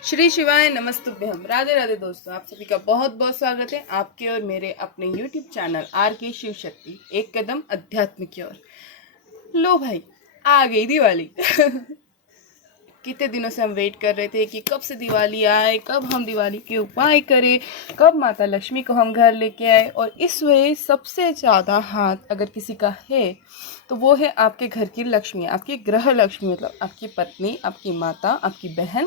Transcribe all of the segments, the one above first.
श्री शिवाय नमस्तुभ्यम। राधे राधे दोस्तों, आप सभी का बहुत बहुत स्वागत है आपके और मेरे अपने यूट्यूब चैनल आर के शिव शक्ति एक कदम अध्यात्म की ओर। लो भाई, आ गई दिवाली। कितने दिनों से हम वेट कर रहे थे कि कब से दिवाली आए, कब हम दिवाली के उपाय करें, कब माता लक्ष्मी को हम घर लेके आए। और इस वे सबसे ज़्यादा हाथ अगर किसी का है तो वो है आपके घर की लक्ष्मी, आपकी ग्रह लक्ष्मी, मतलब आपकी पत्नी, आपकी माता, आपकी बहन,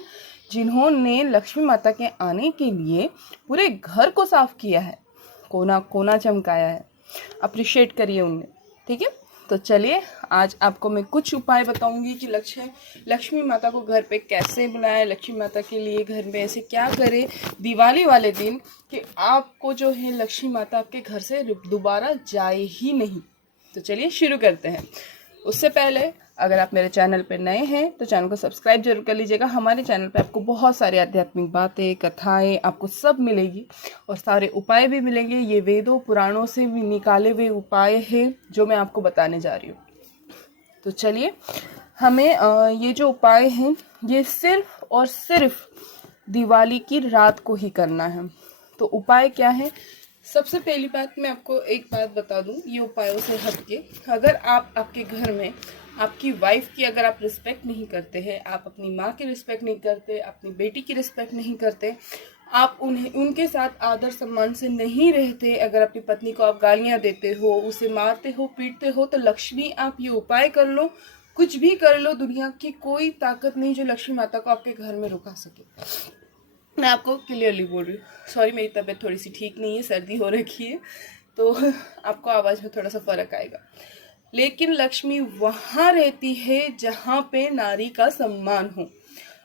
जिन्होंने लक्ष्मी माता के आने के लिए पूरे घर को साफ किया है, कोना कोना चमकाया है। अप्रिशिएट करिए उन्हें, ठीक है। तो चलिए, आज आपको मैं कुछ उपाय बताऊंगी कि लक्ष्मी माता को घर पे कैसे बुलाएं, लक्ष्मी माता के लिए घर में ऐसे क्या करें दिवाली वाले दिन कि आपको जो है लक्ष्मी माता आपके घर से दोबारा जाए ही नहीं। तो चलिए शुरू करते हैं। उससे पहले अगर आप मेरे चैनल पर नए हैं तो चैनल को सब्सक्राइब जरूर कर लीजिएगा। हमारे चैनल पे आपको बहुत सारी आध्यात्मिक बातें, कथाएं, आपको सब मिलेगी और सारे उपाय भी मिलेंगे। ये वेदों पुराणों से भी निकाले हुए उपाय हैं जो मैं आपको बताने जा रही हूँ। तो चलिए, हमें ये जो उपाय हैं ये सिर्फ और सिर्फ दिवाली की रात को ही करना है। तो उपाय क्या है? सबसे पहली बात मैं आपको एक बात बता दूं, ये उपायों से हटके, अगर आप आपके घर में आपकी वाइफ की अगर आप रिस्पेक्ट नहीं करते हैं, आप अपनी माँ की रिस्पेक्ट नहीं करते, अपनी बेटी की रिस्पेक्ट नहीं करते, आप उनके साथ आदर सम्मान से नहीं रहते, अगर अपनी पत्नी को आप गालियाँ देते हो, उसे मारते हो, पीटते हो, तो लक्ष्मी आप ये उपाय कर लो, कुछ भी कर लो, दुनिया की कोई ताकत नहीं जो लक्ष्मी माता को आपके घर में रुका सके। मैं आपको क्लियरली बोल रही हूँ। सॉरी, मेरी तबीयत थोड़ी सी ठीक नहीं है, सर्दी हो रखी है, तो आपको आवाज़ में थोड़ा सा फर्क आएगा। लेकिन लक्ष्मी वहाँ रहती है जहाँ पे नारी का सम्मान हो।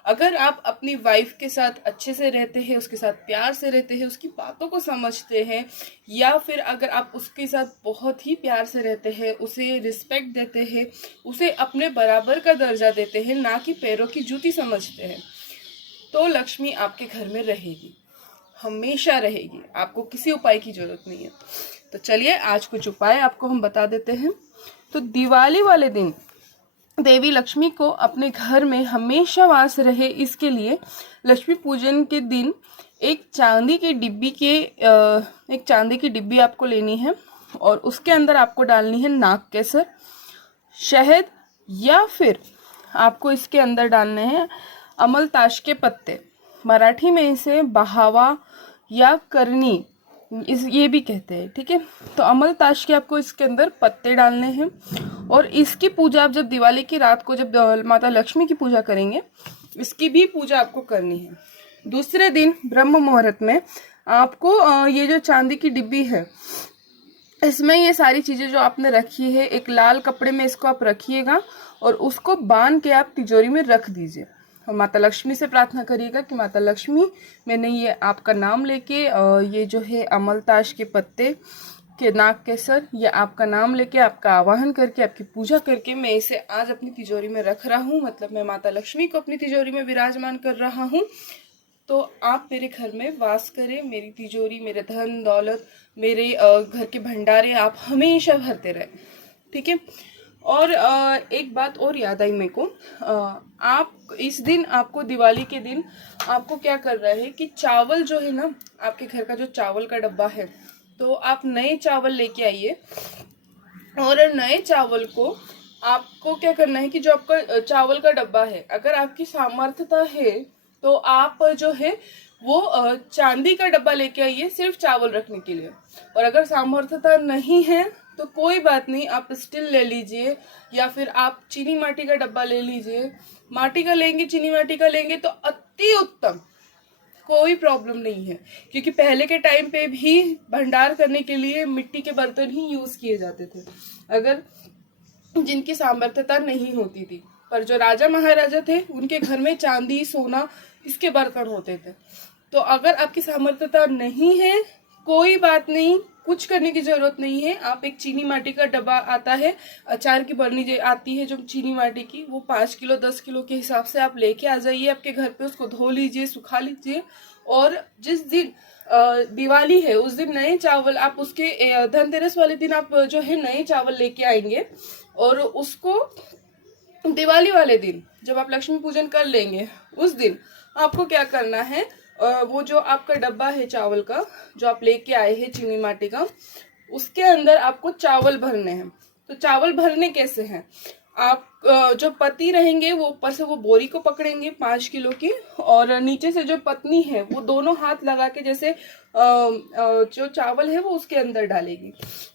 अगर आप अपनी वाइफ के साथ अच्छे से रहते हैं, उसके साथ प्यार से रहते हैं, उसकी बातों को समझते हैं, या फिर अगर आप उसके साथ बहुत ही प्यार से रहते हैं, उसे रिस्पेक्ट देते हैं, उसे अपने बराबर का दर्जा देते हैं, ना कि पैरों की जूती समझते हैं, तो लक्ष्मी आपके घर में रहेगी, हमेशा रहेगी। आपको किसी उपाय की जरूरत नहीं है। तो चलिए, आज कुछ उपाय आपको हम बता देते हैं। तो दिवाली वाले दिन देवी लक्ष्मी को अपने घर में हमेशा वास रहे, इसके लिए लक्ष्मी पूजन के दिन एक चांदी की डिब्बी आपको लेनी है और उसके अंदर आपको डालनी है नाग केसर, शहद, या फिर आपको इसके अंदर डालने हैं अमलताश के पत्ते। मराठी में इसे बहावा या करनी ये भी कहते हैं, ठीक है। तो अमलताश के आपको इसके अंदर पत्ते डालने हैं और इसकी पूजा आप जब दिवाली की रात को जब माता लक्ष्मी की पूजा करेंगे, इसकी भी पूजा आपको करनी है। दूसरे दिन ब्रह्म मुहूर्त में आपको ये जो चांदी की डिब्बी है, इसमें ये सारी चीजें जो आपने रखी है, एक लाल कपड़े में इसको आप रखिएगा और उसको बांध के आप तिजोरी में रख दीजिए और माता लक्ष्मी से प्रार्थना करिएगा कि माता लक्ष्मी, मैंने ये आपका नाम लेके ये जो है अमलताश के पत्ते के नाग केसर, ये आपका नाम लेके, आपका आवाहन करके, आपकी पूजा करके मैं इसे आज अपनी तिजोरी में रख रहा हूँ। मतलब मैं माता लक्ष्मी को अपनी तिजोरी में विराजमान कर रहा हूँ। तो आप मेरे घर में वास करें, मेरी तिजोरी, मेरे धन दौलत, मेरे घर के भंडारे आप हमेशा भरते रहें, ठीक है। और एक बात और याद आई मेरे को, आप इस दिन, आपको दिवाली के दिन आपको क्या कर रहा है कि चावल जो है ना, आपके घर का जो चावल का डब्बा है, तो आप नए चावल लेके आइए और नए चावल को आपको क्या करना है कि जो आपका चावल का डब्बा है, अगर आपकी सामर्थ्यता है तो आप जो है वो चांदी का डब्बा लेके आइए सिर्फ चावल रखने के लिए। और अगर सामर्थ्यता नहीं है तो कोई बात नहीं, आप स्टील ले लीजिए या फिर आप चीनी माटी का डब्बा ले लीजिए। माटी का लेंगे, चीनी माटी का लेंगे तो अति उत्तम, कोई प्रॉब्लम नहीं है, क्योंकि पहले के टाइम पे भी भंडार करने के लिए मिट्टी के बर्तन ही यूज किए जाते थे, अगर जिनकी सामर्थ्यता नहीं होती थी। पर जो राजा महाराजा थे उनके घर में चांदी, सोना, इसके बर्तन होते थे। तो अगर आपकी सामर्थ्यता नहीं है, कोई बात नहीं, कुछ करने की जरूरत नहीं है। आप एक चीनी माटी का डब्बा आता है, अचार की बरनी जो आती है जो चीनी माटी की, वो 5 किलो 10 किलो के हिसाब से आप लेके आ जाइए आपके घर पे, उसको धो लीजिए, सुखा लीजिए। और जिस दिन दिवाली है उस दिन नए चावल आप उसके धनतेरस वाले दिन आप जो है नए चावल लेके आएंगे और उसको दिवाली वाले दिन जब आप लक्ष्मी पूजन कर लेंगे उस दिन आपको क्या करना है, वो जो आपका डब्बा है चावल का जो आप लेके आए हैं चीनी माटी का, उसके अंदर आपको चावल भरने हैं। तो चावल भरने कैसे हैं, आप जो पति रहेंगे वो ऊपर से वो बोरी को पकड़ेंगे 5 किलो की, और नीचे से जो पत्नी है वो दोनों हाथ लगा के जैसे जो चावल है वो उसके अंदर डालेगी।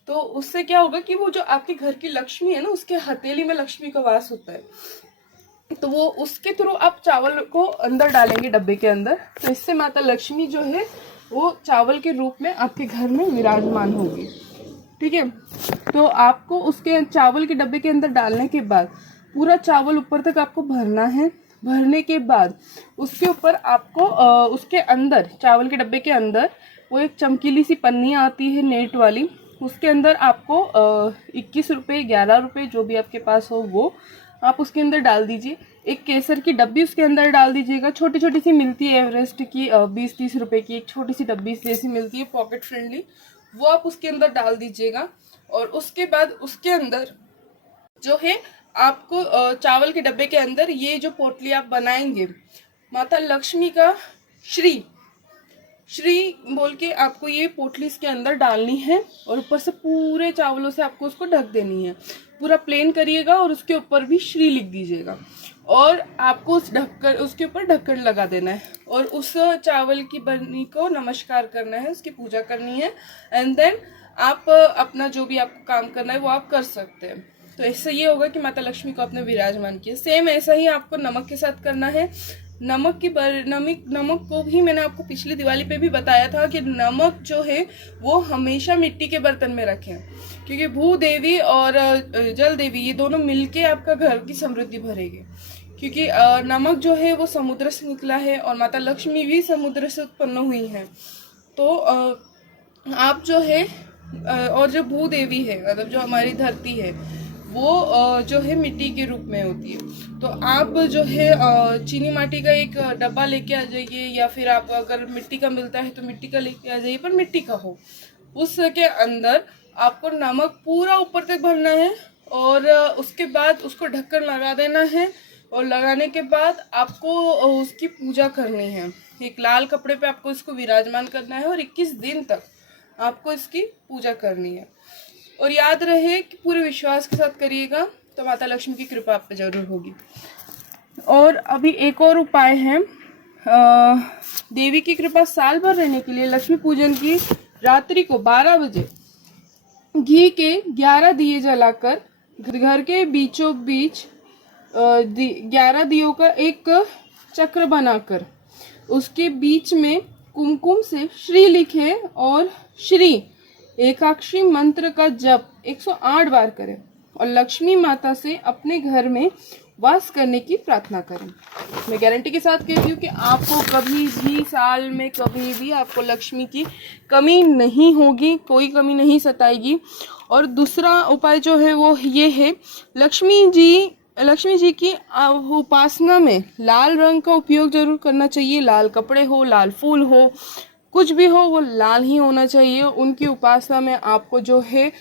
तो उससे क्या होगा कि वो जो आपके घर की लक्ष्मी है ना, उसके हथेली में लक्ष्मी का वास होता है, तो वो उसके थ्रू आप चावल को अंदर डालेंगे डब्बे के अंदर। तो इससे माता लक्ष्मी जो है वो चावल के रूप में आपके घर में विराजमान होगी। ठीक है, तो आपको उसके चावल के डब्बे के अंदर डालने के बाद पूरा चावल ऊपर तक आपको भरना है। भरने के बाद उसके ऊपर आपको उसके अंदर चावल के डब्बे के अंदर वो एक चमकीली सी पन्नी आती है नेट वाली, उसके अंदर आपको 21 रुपये 11 रुपये जो भी आपके पास हो वो आप उसके अंदर डाल दीजिए। एक केसर की डब्बी उसके अंदर डाल दीजिएगा, छोटी छोटी सी मिलती है एवरेस्ट की, 20-30 रुपए की एक छोटी सी डब्बी जैसी मिलती है पॉकेट फ्रेंडली, वो आप उसके अंदर डाल दीजिएगा। और उसके बाद उसके अंदर जो है आपको चावल के डब्बे के अंदर ये जो पोटली आप बनाएंगे माता लक्ष्मी का श्री बोल के आपको ये पोटली इसके अंदर डालनी है, और ऊपर से पूरे चावलों से आपको उसको ढक देनी है। पूरा प्लेन करिएगा और उसके ऊपर भी श्री लिख दीजिएगा, और आपको उस ढक्कन उसके ऊपर ढक्कन लगा देना है, और उस चावल की बनी को नमस्कार करना है, उसकी पूजा करनी है। एंड देन आप अपना जो भी आपको काम करना है वो आप कर सकते हैं। तो इससे ये होगा कि माता लक्ष्मी को आपने विराजमान किया। सेम ऐसा ही आपको नमक के साथ करना है। नमक को भी मैंने आपको पिछली दिवाली पे भी बताया था कि नमक जो है वो हमेशा मिट्टी के बर्तन में रखें, क्योंकि भू देवी और जल देवी ये दोनों मिलके आपका घर की समृद्धि भरेगी। क्योंकि नमक जो है वो समुद्र से निकला है और माता लक्ष्मी भी समुद्र से उत्पन्न हुई है। तो आप जो है और जो भू देवी है मतलब जो हमारी धरती है वो जो है मिट्टी के रूप में होती है। तो आप जो है चीनी माटी का एक डब्बा लेके आ जाइए, या फिर आप अगर मिट्टी का मिलता है तो मिट्टी का लेके आ जाइए, पर मिट्टी का हो। उसके अंदर आपको नमक पूरा ऊपर तक भरना है, और उसके बाद उसको ढक्कन लगा देना है, और लगाने के बाद आपको उसकी पूजा करनी है। एक लाल कपड़े पे आपको इसको विराजमान करना है, और 21 दिन तक आपको इसकी पूजा करनी है। और याद रहे कि पूरे विश्वास के साथ करिएगा तो माता लक्ष्मी की कृपा आप पे जरूर होगी। और अभी एक और उपाय है, देवी की कृपा साल भर रहने के लिए लक्ष्मी पूजन की रात्रि को 12 बजे घी के 11 दिए जलाकर घर के बीचों बीच 11 दियों का एक चक्र बनाकर उसके बीच में कुमकुम से श्री लिखे और श्री एकाक्षी मंत्र का जप 108 बार करें, और लक्ष्मी माता से अपने घर में वास करने की प्रार्थना करें। मैं गारंटी के साथ कहती हूँ कि आपको कभी भी साल में कभी भी आपको लक्ष्मी की कमी नहीं होगी, कोई कमी नहीं सताएगी। और दूसरा उपाय जो है वो ये है, लक्ष्मी जी की उपासना में लाल रंग का उपयोग जरूर करना चाहिए। लाल कपड़े हो, लाल फूल हो, कुछ भी हो वो लाल ही होना चाहिए। उनकी उपासना में आपको जो है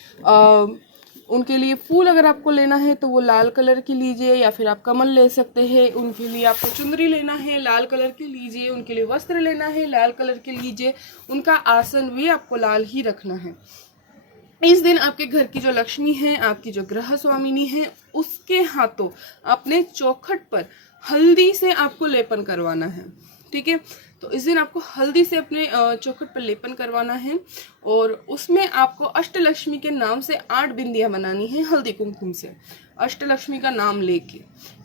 उनके लिए फूल अगर आपको लेना है तो वो लाल कलर की लीजिए, या फिर आप कमल ले सकते हैं। उनके लिए आपको चुनरी लेना है लाल कलर की लीजिए, उनके लिए वस्त्र लेना है लाल कलर के लीजिए, उनका आसन भी आपको लाल ही रखना है। इस दिन आपके घर की जो लक्ष्मी है, आपकी जो ग्रह स्वामिनी है, उसके हाथों अपने चौखट पर हल्दी से आपको लेपन करवाना है। ठीक है, तो इस दिन आपको हल्दी से अपने चौखट पर लेपन करवाना है, और उसमें आपको अष्टलक्ष्मी के नाम से 8 बिंदियां बनानी है हल्दी कुमकुम से, अष्टलक्ष्मी का नाम लेके।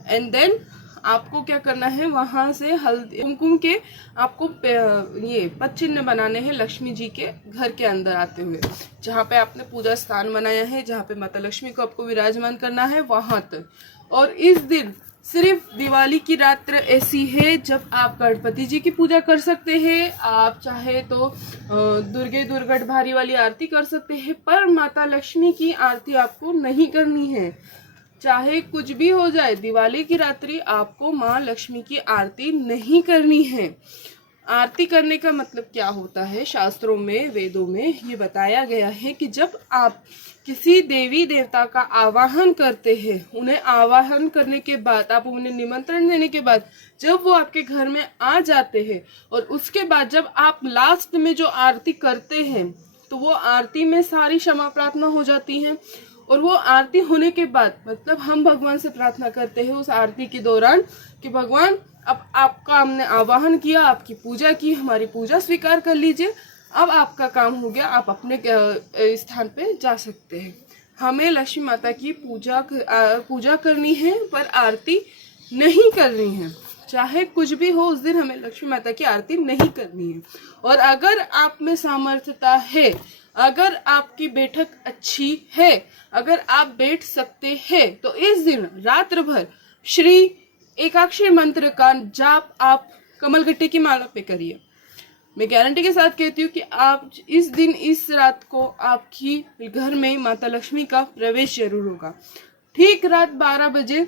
एंड देन आपको क्या करना है, वहां से हल्दी कुमकुम के आपको ये पद चिन्ह बनाने हैं लक्ष्मी जी के घर के अंदर आते हुए, जहाँ पे आपने पूजा स्थान बनाया है, जहाँ पे माता लक्ष्मी को आपको विराजमान करना है वहां तक। और इस दिन सिर्फ दिवाली की रात्र ऐसी है जब आप गणपति जी की पूजा कर सकते हैं, आप चाहे तो दुर्गे दुर्गट भारी वाली आरती कर सकते हैं, पर माता लक्ष्मी की आरती आपको नहीं करनी है। चाहे कुछ भी हो जाए, दिवाली की रात्रि आपको माँ लक्ष्मी की आरती नहीं करनी है। आरती करने का मतलब क्या होता है, शास्त्रों में, वेदों में ये बताया गया है कि जब आप किसी देवी देवता का आवाहन करते हैं, उन्हें आवाहन करने के बाद, आप उन्हें निमंत्रण देने के बाद जब वो आपके घर में आ जाते हैं और उसके बाद जब आप लास्ट में जो आरती करते हैं तो वो आरती में सारी क्षमा प्रार्थना हो जाती है। और वो आरती होने के बाद मतलब हम भगवान से प्रार्थना करते हैं उस आरती के दौरान कि भगवान अब आपका हमने आवाहन किया, आपकी पूजा की, हमारी पूजा स्वीकार कर लीजिए, अब आपका काम हो गया, आप अपने स्थान पे जा सकते हैं। हमें लक्ष्मी माता की पूजा करनी है पर आरती नहीं करनी है। चाहे कुछ भी हो उस दिन हमें लक्ष्मी माता की आरती नहीं करनी है। और अगर आप में सामर्थ्यता है, अगर आपकी बैठक अच्छी है, अगर आप बैठ सकते हैं तो इस दिन रात्र भर श्री एकाक्षरी मंत्र का जाप आप कमलगट्टे की माला पे करिए। मैं गारंटी के साथ कहती हूँ कि आप इस दिन, इस रात को आपकी घर में माता लक्ष्मी का प्रवेश जरूर होगा। ठीक रात 12 बजे,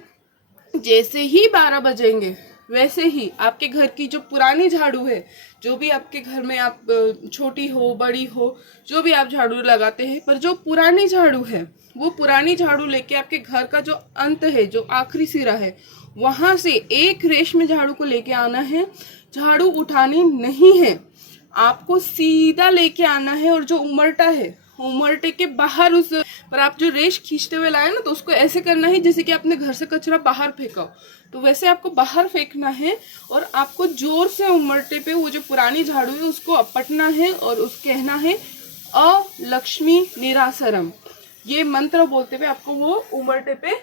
जैसे ही 12 बजेंगे वैसे ही आपके घर की जो पुरानी झाड़ू है, जो भी आपके घर में आप छोटी हो बड़ी हो, जो भी आप झाड़ू लगाते हैं, पर जो पुरानी झाड़ू है वो पुरानी झाड़ू लेके आपके घर का जो अंत है, जो आखिरी सिरा है, वहां से एक रेशमी झाड़ू को लेके आना है। झाड़ू उठानी नहीं है, आपको सीधा लेके आना है और जो उमरटा है, उमरटे के बाहर उस पर आप जो रेश खींचते हुए लाए ना, तो उसको ऐसे करना है जैसे कि आपने घर से कचरा बाहर फेंका हो, तो वैसे आपको बाहर फेंकना है और आपको जोर से उमरटे पे वो जो पुरानी झाड़ू है उसको अपटना है और उस कहना है अलक्ष्मी निरासरम। ये मंत्र बोलते हुए आपको वो उमरटे पे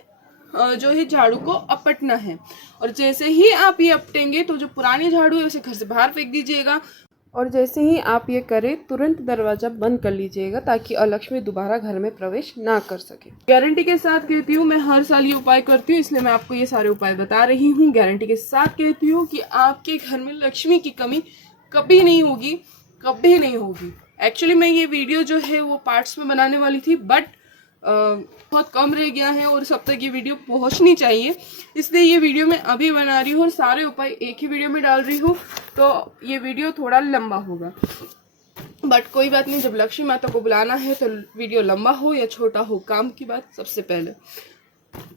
जो है झाड़ू को अपटना है। और जैसे ही आप ये अपटेंगे तो जो पुरानी झाड़ू है उसे घर से बाहर फेंक दीजिएगा। और जैसे ही आप ये करें तुरंत दरवाजा बंद कर लीजिएगा ताकि अलक्ष्मी दोबारा घर में प्रवेश ना कर सके। गारंटी के साथ कहती हूँ, मैं हर साल ये उपाय करती हूँ, इसलिए मैं आपको ये सारे उपाय बता रही हूँ। गारंटी के साथ कहती हूँ कि आपके घर में लक्ष्मी की कमी कभी नहीं होगी, कभी नहीं होगी। एक्चुअली मैं ये वीडियो जो है वो पार्ट्स में बनाने वाली थी, बट बहुत कम रह गया है और सब तक ये वीडियो पहुंचनी चाहिए, इसलिए ये वीडियो मैं अभी बना रही हूँ और सारे उपाय एक ही वीडियो में डाल रही हूँ, तो ये वीडियो थोड़ा लंबा होगा। बट कोई बात नहीं, जब लक्ष्मी माता को बुलाना है तो वीडियो लंबा हो या छोटा हो, काम की बात सबसे पहले।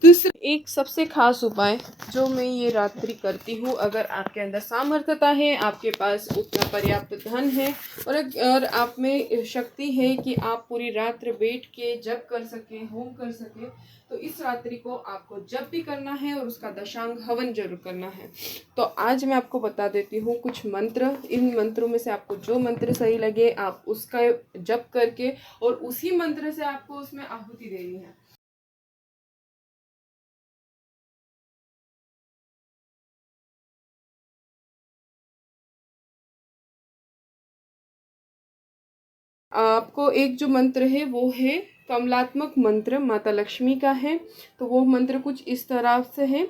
दूसरा एक सबसे खास उपाय जो मैं ये रात्रि करती हूँ, अगर आपके अंदर सामर्थ्यता है, आपके पास उतना पर्याप्त धन है और आप में शक्ति है कि आप पूरी रात्र बैठ के जप कर सके, होम कर सके, तो इस रात्रि को आपको जप भी करना है और उसका दशांग हवन जरूर करना है। तो आज मैं आपको बता देती हूँ कुछ मंत्र। इन मंत्रों में से आपको जो मंत्र सही लगे आप उसका जप करके और उसी मंत्र से आपको उसमें आहुति देनी है। आपको एक जो मंत्र है वो है कमलात्मक मंत्र, माता लक्ष्मी का है। तो वो मंत्र कुछ इस तरह से है,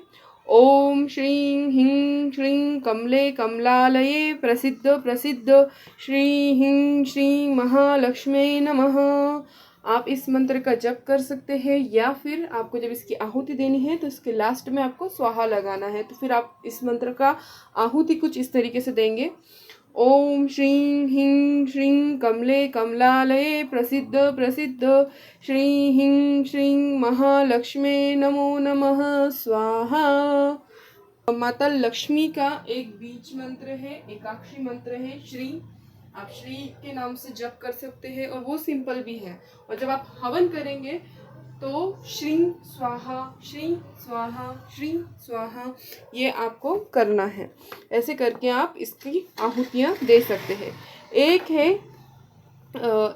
ओम श्रीं ह्रीं श्रीं कमले कमलालये प्रसिद्ध प्रसिद्ध श्री ह्रीं श्रीं महालक्ष्मी नमः। आप इस मंत्र का जप कर सकते हैं, या फिर आपको जब इसकी आहुति देनी है तो इसके लास्ट में आपको स्वाहा लगाना है। तो फिर आप इस मंत्र का आहुति कुछ इस तरीके से देंगे, ओम श्रीं ह्रीं श्रीं कमले कमलालये प्रसिद्ध प्रसिद्ध श्री ह्रीं श्रीं महालक्ष्मी नमो नमः स्वाहा। माता लक्ष्मी का एक बीज मंत्र है, एकाक्षरी मंत्र है श्री। आप श्री के नाम से जप कर सकते हैं और वो सिंपल भी है। और जब आप हवन करेंगे तो श्री स्वाहा श्री स्वाहा श्री स्वाहा ये आपको करना है। ऐसे करके आप इसकी आहुतियाँ दे सकते हैं।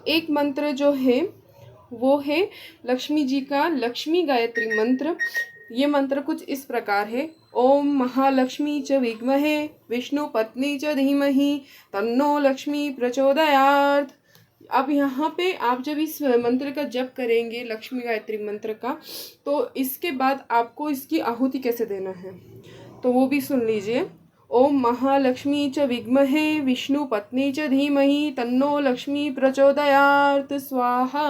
एक मंत्र जो है वो है लक्ष्मी जी का लक्ष्मी गायत्री मंत्र। ये मंत्र कुछ इस प्रकार है, ओम महालक्ष्मी च विद्महे विष्णु पत्नी च धीमहि तन्नो लक्ष्मी प्रचोदयात्। अब यहाँ पे आप जब इस मंत्र का जप करेंगे, लक्ष्मी गायत्री मंत्र का, तो इसके बाद आपको इसकी आहुति कैसे देना है तो वो भी सुन लीजिए। ओम महालक्ष्मी च विद्महे विष्णु पत्नी च धीमहि तन्नो लक्ष्मी प्रचोदयात् स्वाहा।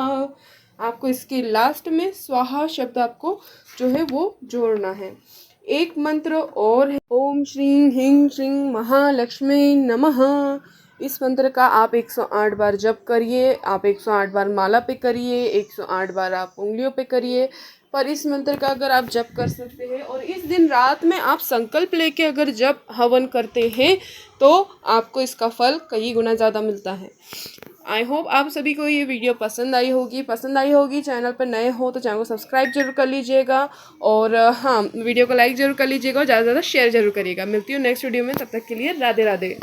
आपको इसके लास्ट में स्वाहा शब्द आपको जो है वो जोड़ना है। एक मंत्र और है, ओम श्रीं ह्रीं श्रीं महालक्ष्मी नमः। इस मंत्र का आप 108 बार जप करिए, आप 108 बार माला पे करिए, 108 बार आप उंगलियों पे करिए। पर इस मंत्र का अगर आप जप कर सकते हैं और इस दिन रात में आप संकल्प लेके अगर जप हवन करते हैं तो आपको इसका फल कई गुना ज़्यादा मिलता है। आई होप आप सभी को ये वीडियो पसंद आई होगी। चैनल पर नए हो तो चैनल को सब्सक्राइब जरूर कर लीजिएगा और हाँ, वीडियो को लाइक जरूर कर लीजिएगा और ज़्यादा से ज़्यादा शेयर जरूर करिएगा। मिलती हूँ नेक्स्ट वीडियो में, तब तक के लिए राधे राधे।